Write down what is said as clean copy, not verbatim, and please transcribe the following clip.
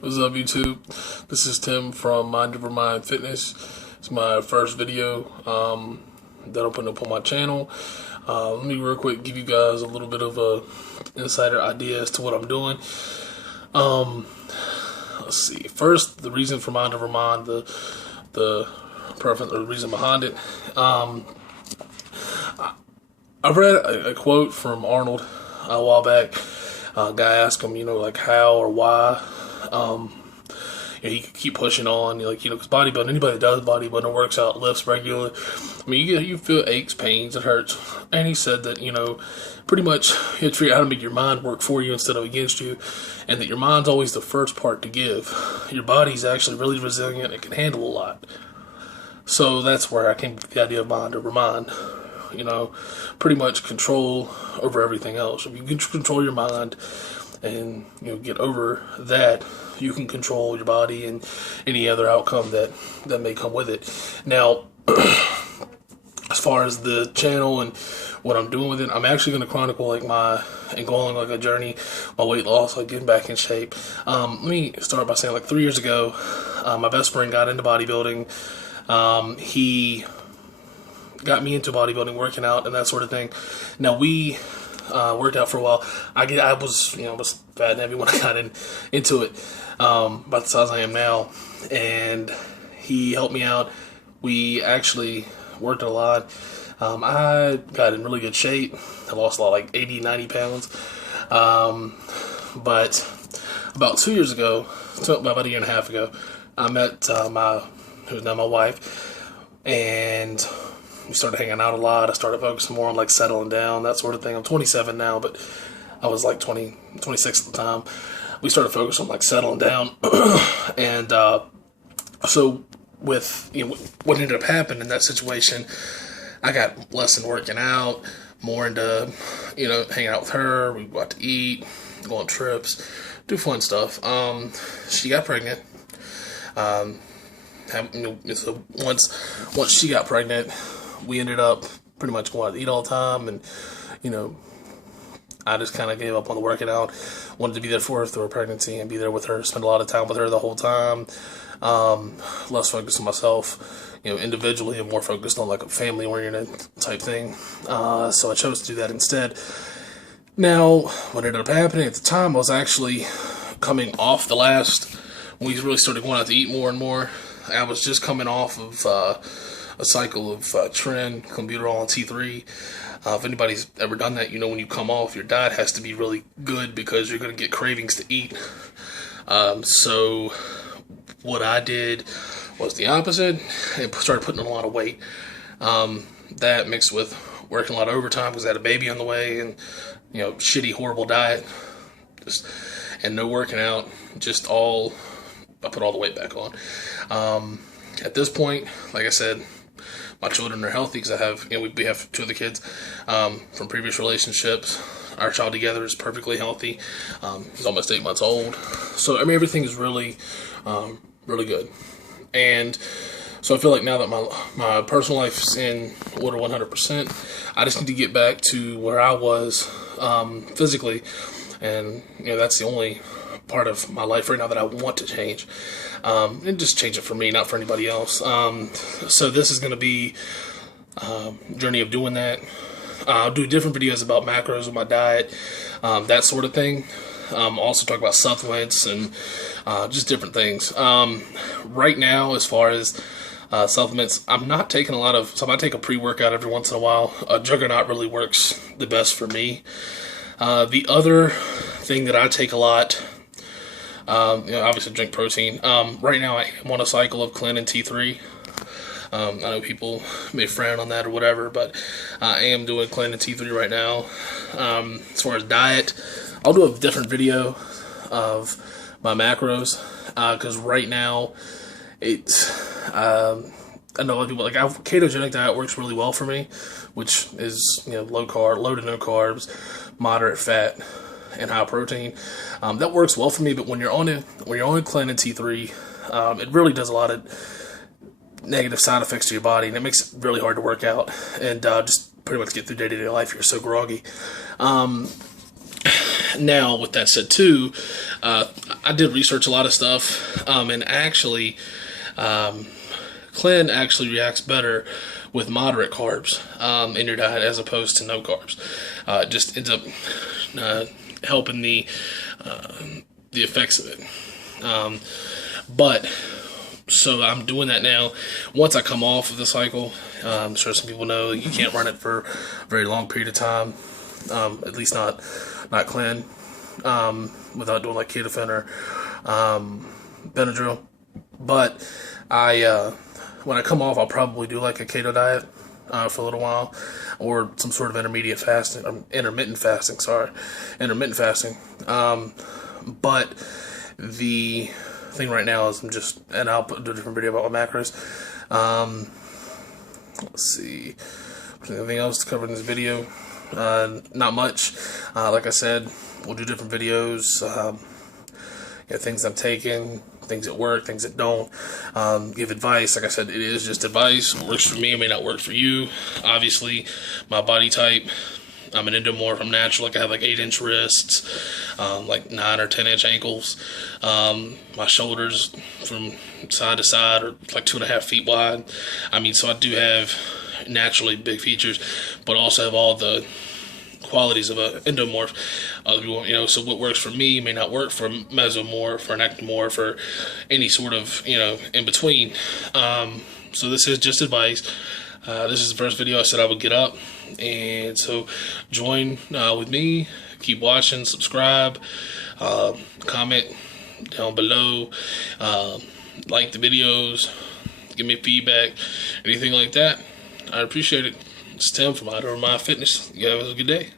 What's up, YouTube? This is Tim from Mind Over Mind Fitness. It's my first video that I'm putting up on my channel. Let me real quick give you guys a little bit of a insider idea as to what I'm doing. Let's see. First, the reason for Mind Over Mind, the preference or the reason behind it. I read a quote from Arnold a while back. A guy asked him, like how or why. You can keep pushing on, because bodybuilding, anybody that does bodybuilding, works out, lifts regularly, you feel aches, pains, it hurts. And he said that, pretty much you have to figure out how to make your mind work for you instead of against you, and that your mind's always the first part to give. Your body's actually really resilient, it can handle a lot. So that's where I came up with the idea of mind over mind. Pretty much control over everything else. If you can control your mind and get over that, you can control your body and any other outcome that may come with it. Now, as far as the channel and what I'm doing with it, I'm actually going to chronicle and go on a journey, my weight loss, getting back in shape. Let me start by saying 3 years ago, my best friend got into bodybuilding. He got me into bodybuilding, working out, and that sort of thing. Now we worked out for a while. I was fat and heavy when I got into it, about the size I am now, and he helped me out. We actually worked a lot. I got in really good shape. I lost a lot, 80, 90 pounds. But about 2 years ago, about a year and a half ago, I met who's now my wife, and we started hanging out a lot. I started focusing more on settling down, that sort of thing. I'm 27 now, but I was 26 at the time. We started focusing on settling down, and so with what ended up happening in that situation, I got less in working out, more into hanging out with her. We go out to eat, go on trips, do fun stuff. She got pregnant. So once she got pregnant, we ended up pretty much going out to eat all the time, and I just kind of gave up on the working out. Wanted to be there for her through her pregnancy and be there with her, spend a lot of time with her the whole time. Less focused on myself, individually, and more focused on a family-oriented type thing. So I chose to do that instead. Now, what ended up happening at the time, I was actually coming off when we really started going out to eat more and more. I was just coming off of a cycle of clen, clenbuterol, and T3. If anybody's ever done that, when you come off, your diet has to be really good because you're going to get cravings to eat. So what I did was the opposite and started putting on a lot of weight. That mixed with working a lot of overtime because I had a baby on the way, and shitty, horrible diet, and no working out, I put all the weight back on. At this point, like I said, my children are healthy because I have, we have 2 other kids from previous relationships. Our child together is perfectly healthy. He's almost 8 months old. So, everything is really, really good. And so I feel like now that my personal life is in order 100%, I just need to get back to where I was physically. And, that's the only part of my life right now that I want to change. And just change it for me, not for anybody else. So this is going to be a journey of doing that. I'll do different videos about macros and my diet, that sort of thing. Also talk about supplements and just different things. Right now, as far as supplements, I'm not taking so I might take a pre-workout every once in a while. Juggernaut really works the best for me. The other thing that I take a lot, obviously drink protein. Right now I am on a cycle of clen and T3. I know people may frown on that or whatever, but I am doing clen and T3 right now. As far as diet, I'll do a different video of my macros, because right now I know a lot of people ketogenic diet works really well for me, which is low to no carbs, moderate fat, and high protein. That works well for me, but when you're on clen and T3, it really does a lot of negative side effects to your body, and it makes it really hard to work out and just pretty much get through day-to-day life. You're so groggy. Now, with that said, too, I did research a lot of stuff, and actually, clen actually reacts better with moderate carbs in your diet as opposed to no carbs. It just ends up helping the effects of it. But so I'm doing that now. Once I come off of the cycle, I'm sure some people know you can't run it for a very long period of time. At least not clen, without doing like ketofen or Benadryl. But when I come off, I'll probably do like a keto diet for a little while, or some sort of intermittent fasting. But the thing right now is and I'll do a different video about my macros. Let's see, anything else to cover in this video? Not much. Like I said, we'll do different videos. Things I'm taking, things that work, things that don't. Give advice. Like I said, it is just advice. What works for me, it may not work for you. Obviously, my body type, I'm an endomorph. I'm natural. Like I have like 8-inch wrists, like 9 or 10-inch ankles. My shoulders from side to side are like 2.5 feet wide. So I do have naturally big features, but also have all the qualities of an endomorph. Other people, so what works for me may not work for a mesomorph, for an ectomorph, or any sort of, in between. So this is just advice. This is the first video I said I would get up, and so join with me. Keep watching, subscribe, comment down below, like the videos, give me feedback, anything like that. I appreciate it. It's Tim from My Fitness. You guys have a good day.